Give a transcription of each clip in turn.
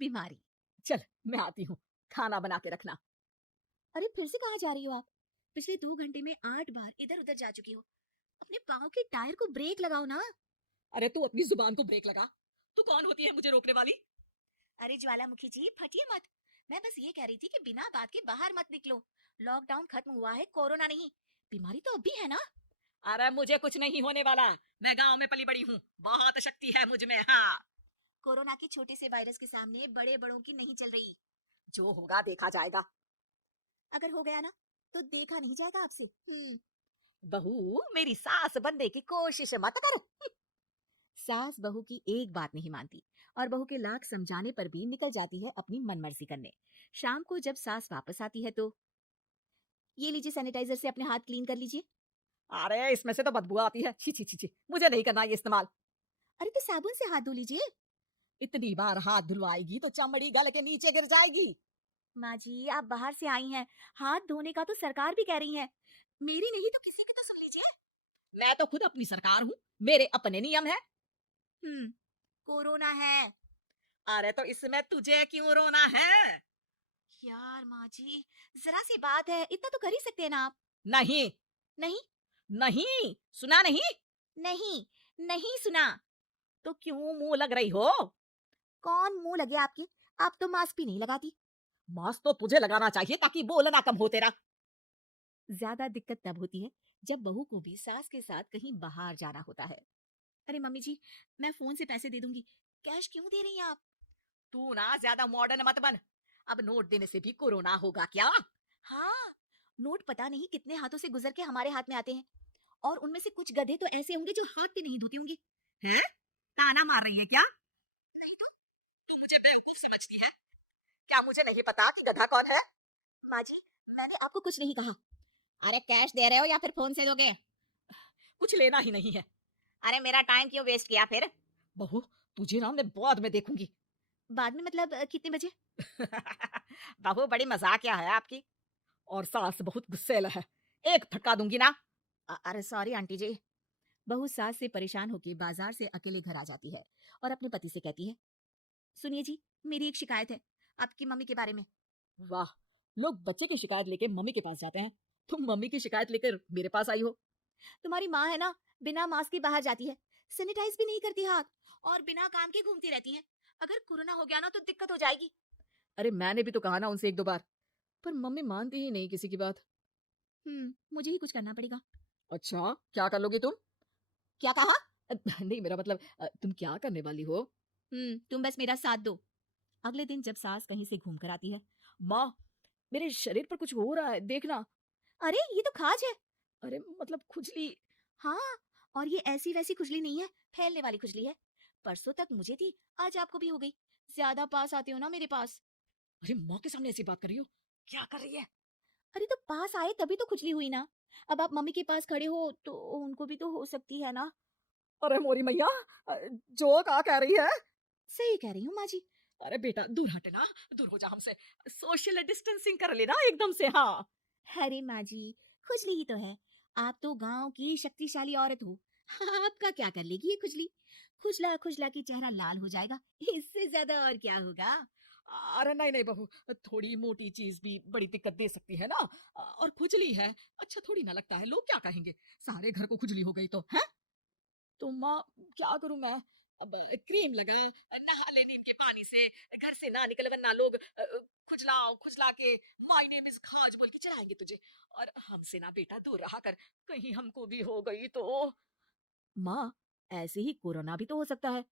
बीमारी। चल मैं आती हूँ, खाना बना के रखना। अरे फिर से कहाँ जा रही हो आप? पिछले 2 घंटे में 8 बार इधर उधर जा चुकी हो। अपने पाँव के टायर को ब्रेक लगाओ ना। अरे तू अपनी जुबान को ब्रेक लगा। तू कौन होती है मुझे रोकने वाली? अरे ज्वालामुखी जी फटिए मत। मैं बस ये कह रही थी कि बिना बात के बाहर मत निकलो। लॉकडाउन खत्म हुआ है, कोरोना नहीं। बीमारी तो अब भी है ना। अरे मुझे कुछ नहीं होने वाला। मैं गांव में पली बड़ी हूँ, बहुत शक्ति है मुझ में। हाँ, कोरोना के छोटे से वायरस के सामने बड़े बड़ों की नहीं चल रही। जो होगा देखा जाएगा। अगर हो गया ना तो देखा नहीं जाएगा आपसे। बहू, मेरी सास बनने की कोशिश मत कर। सास बहू की एक बात नहीं मानती और बहू के लाख समझाने पर भी निकल जाती है अपनी मनमर्जी करने। शाम को जब सास वापस आती है तो ये लीजिए सैनिटाइजर से अपने हाथ क्लीन कर लीजिए। अरे इसमें से तो बदबू आती है, छी छी छी छी, मुझे नहीं करना ये इस्तेमाल। अरे तो साबुन से हाथ धो लीजिए। इतनी बार हाथ धुलवाएगी तो चमड़ी गल के नीचे गिर जाएगी। माँ जी आप बाहर से आई हैं, हाथ धोने का तो सरकार भी कह रही है। मेरी नहीं तो किसी की तो सुन लीजिए। मैं तो खुद अपनी सरकार हूँ, मेरे अपने नियम है। हम्म। कोरोना है। अरे तो इसमें तुझे क्यों रोना है? यार माँ जी, जरा सी बात है, इतना तो कर ही सकते हैं ना आप। नहीं, नहीं। नहीं, सुना नहीं? नहीं। नहीं सुना। तो क्यों मुंह लग रही हो? कौन मुंह लगे आपके? आप तो मास्क भी नहीं लगाती। मास्क तो तुझे लगाना चाहिए ताकि बोलना कम हो तेरा। ज्यादा दिक्कत तब होती है जब बहू को भी सास के साथ कहीं बाहर जाना होता है। अरे मम्मी जी, मैं फोन से पैसे दे दूंगी। कैश क्यों दे रही हैं आप? तू ना ज्यादा मॉडर्न मत बन। अब नोट देने से भी कोरोना होगा क्या? हाँ। नोट पता नहीं कितने हाथों से गुजर के हमारे हाथ में आते हैं और उनमें से कुछ गधे तो ऐसे होंगे जो हाथ भी नहीं धोते होंगे। है? ताना मार रही है क्या? नहीं तो तू मुझे बेवकूफ समझती है? क्या मुझे नहीं पता कि गधा कौन है? माँ जी, मैंने आपको कुछ नहीं कहा। अरे कैश दे रहे हो या फिर फोन से दोगे? कुछ लेना ही नहीं है। अरे मेरा टाइम क्यों वेस्ट किया फिर? बहू, तुझे ना मैं बाद में देखूंगी। बाद में मतलब कितने बजे? बहू बड़ी मजाकिया है आपकी। और सास बहुत गुस्सेल है, एक फटका दूंगी ना। अरे सॉरी आंटी जी। बहू सास से परेशान होकर बाजार से अकेले घर आ जाती है और अपने पति से कहती है, सुनिए जी, मेरी एक शिकायत है आपकी मम्मी के बारे में। वाह, लोग बच्चे की शिकायत लेके मम्मी के पास जाते हैं, तुम मम्मी की शिकायत लेकर मेरे पास आई हो। तुम्हारी माँ है ना, बिना मास्क के बाहर जाती है, सैनिटाइज भी नहीं करती हाथ और बिना काम के घूमती रहती है। अगर कोरोना हो गया ना तो दिक्कत हो जाएगी। अरे मैंने भी तो कहा ना उनसे एक दो बार, पर मम्मी मानती ही नहीं किसी की बात। मुझे ही कुछ करना पड़ेगा। अच्छा, क्या कर लोगी तुम? क्या कहा? नहीं, मेरा मतलब तुम क्या करने वाली हो? तुम बस मेरा साथ दो। अगले दिन जब सास कहीं से घूम कर आती है। माँ, मेरे शरीर पर कुछ हो रहा है, देखना। अरे ये तो खाज है। अरे मतलब खुजली। हाँ, और ये ऐसी वैसी खुजली नहीं है, फैलने वाली खुजली है। परसों तक मुझे थी, आज आपको भी हो गई। ज्यादा पास आते हो ना मेरे पास। अरे माँ के सामने ऐसी बात कर रही हो? क्या कर रही है? अरे तो पास आए तभी तो खुजली हुई ना। अब आप मम्मी के पास खड़े हो तो उनको भी तो हो सकती है ना। अरे मोरी मैया, जो का कह रही है? सही कह रही हूँ माँ जी। अरे बेटा दूर हटे ना, दूर हो जा हमसे। सोशल डिस्टेंसिंग कर लेना एकदम से। हाँ, अरे माँ जी, खुजली ही तो है। आप तो गांव की शक्तिशाली औरत हो। आपका क्या कर लेगी ये खुजली? खुजला खुजला की चेहरा लाल हो जाएगा, इससे ज्यादा और क्या होगा। अरे नहीं नहीं बहू, थोड़ी मोटी चीज भी बड़ी दिक्कत दे सकती है ना। और खुजली है, अच्छा थोड़ी ना लगता है, लोग क्या कहेंगे? सारे घर को खुजली हो गई तो है। तो माँ, क्या करूं मैं? अब क्रीम लगा, नहा ले नीम के पानी से, घर से ना निकल वरना लोग खुजला खुजला के माय नेम इज खाज बोल के चढ़ाएंगे तुझे। और हमसे ना बेटा दूर रहा कर, कहीं हमको भी हो गई तो। माँ, ऐसे ही कोरोना भी तो हो सकता है।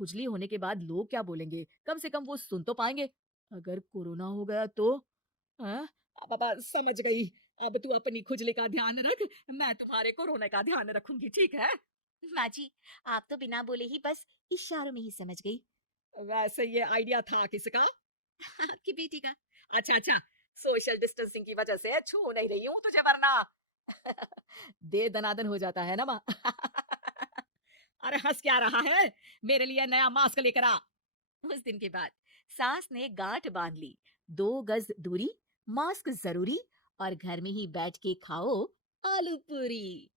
खुजली होने के बाद लोग क्या बोलेंगे, कम से कम वो सुन तो पाएंगे। अगर कोरोना हो गया तो? हाँ, पापा समझ गई। अब तू अपनी खुजली का ध्यान रख, मैं तुम्हारे कोरोना का ध्यान रखूंगी, ठीक है? माँ जी, आप तो बिना बोले ही बस इशारों में ही समझ गई। वैसे ये आइडिया था किसका? आपकी बेटी का। अच्छा अच्छा, सोशल डिस्टेंसिंग की वजह से छू नहीं रही हूँ तुझे वरना। दे दनादन हो जाता है ना माँ। अरे हंस क्या रहा है? मेरे लिए नया मास्क लेकर आ। उस दिन के बाद सास ने गांठ बांध ली। 2 गज दूरी, मास्क जरूरी और घर में ही बैठ के खाओ आलू पूरी।